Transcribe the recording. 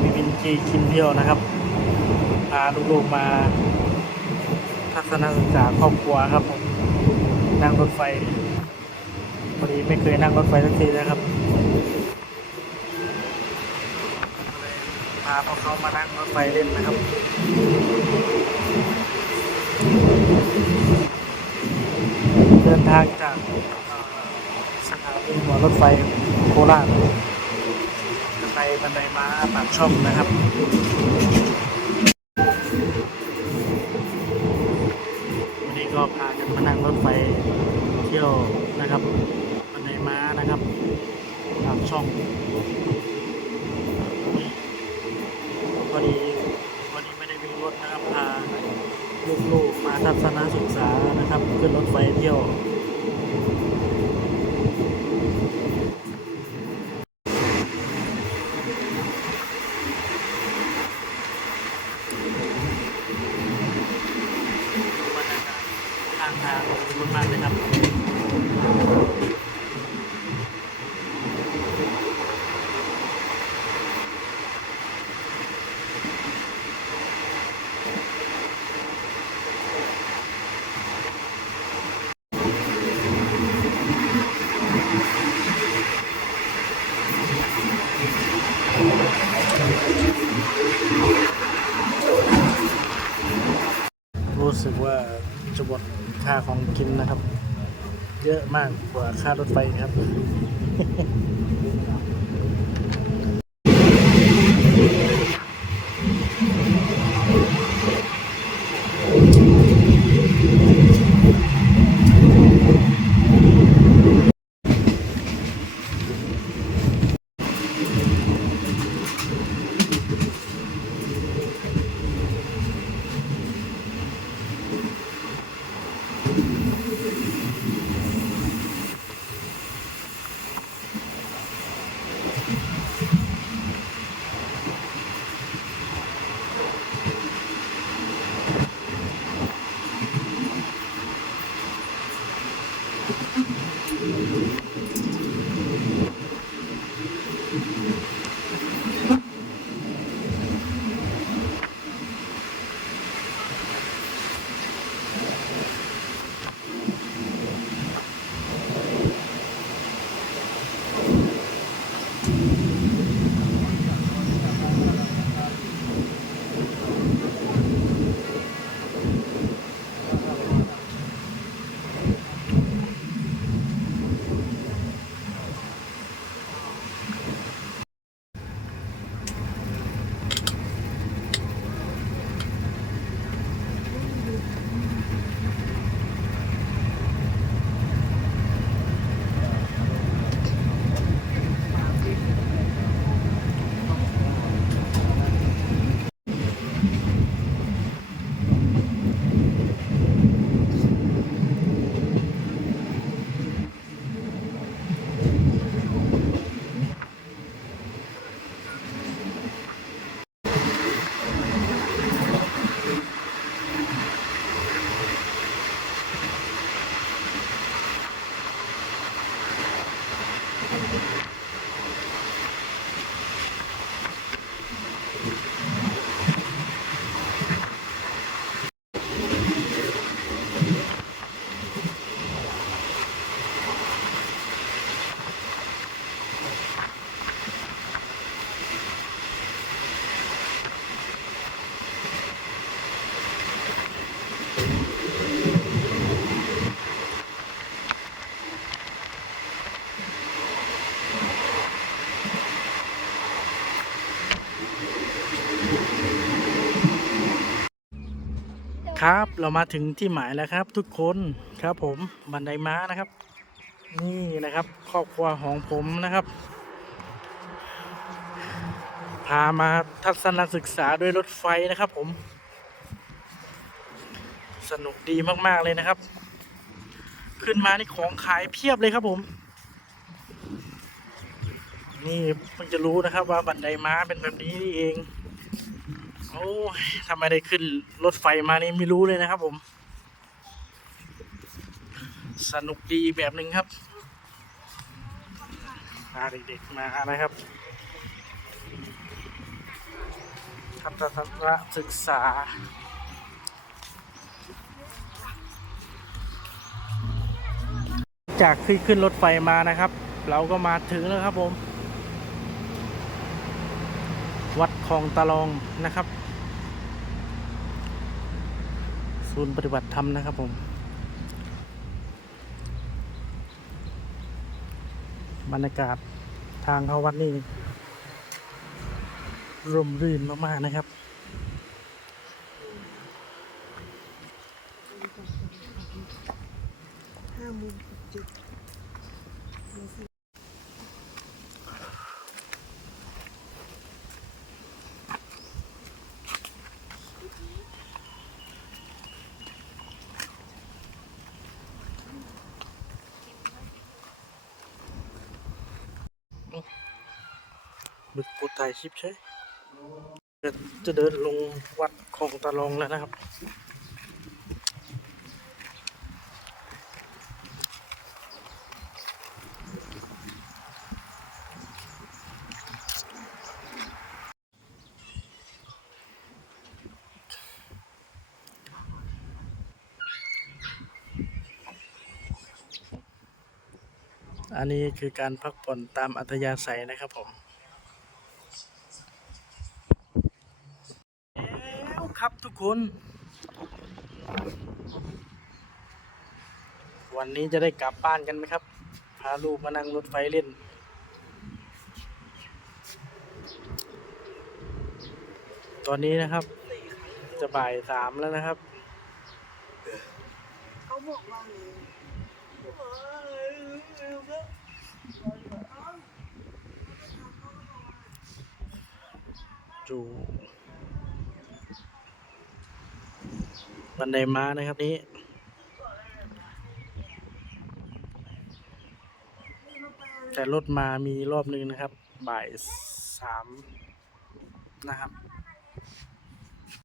พี่วินจีกินเที่ยวนะครับพาลูกๆมาทัศนศึกษาครอบครัวครับผมนั่งรถไฟพอดีไม่เคยนั่งรถไฟสักทีนะครับพาพวกเขามานั่งรถไฟเล่นนะครับเดินทางจากสถานีหัวรถไฟโคราช บันไดม้าปากช่องนะครับวันนี้ก็พากันมานั่งรถไฟเที่ยวนะครับบันไดม้านะครับปากช่องพอดีวันนี้ไม่ได้วิ่งรถนะครับพาลูกๆมาทัศนศึกษานะครับ ขึ้นรถไฟเที่ยว บรรยากาศ ทางทางขอบคุณมากเลยครับรู้สึกว่าจะหมด ค่าของกินนะครับ เยอะมากกว่าค่ารถไฟครับ ครับ เรามาถึงที่หมายแล้วครับ ทุกคนครับผมบันไดม้านะครับ นี่นะครับ ครอบครัวของผมนะครับ พามาทัศนศึกษาด้วยรถไฟนะครับ ผม สนุกดีมากๆเลยนะครับ ขึ้นมานี่ของขายเพียบเลยครับผม นี่เพิ่งจะรู้นะครับว่าบันไดม้าเป็นแบบนี้นี่เอง ยทำไม่ได้ขึ้นรถไฟมานี่ไม่รู้เลยนะครับผม สนุกดีแบบหนึ่งครับพาเด็กๆมานะครับทัศนศึกษาจากที่ขึ้นรถไฟมานะครับ เราก็มาถึงแล้วครับผม วัดคลองตะลองนะครับ ศูนย์ปฏิบัติธรรมนะครับผม บรรยากาศทางเข้าวัดนี่ร่มรื่นมากๆนะครับ ห้าโมงสิบเจ็ด บึกกดถ่ายคลิปใช่จะเดินลงวัดคลองตะลองแล้วนะครับ อันนี้คือการพักผ่อนตามอัธยาศัยนะครับผม แล้ว ครับทุกคน วันนี้จะได้กลับบ้านกันไหมครับ พาลูกมานั่งรถไฟเล่น ตอนนี้นะครับ จะบ่ายสามแล้วนะครับ เขาบอกว่าไงจู บันไดม้านะครับนี้ แต่รถมามีรอบหนึ่งนะครับ บ่ายสามนะครับ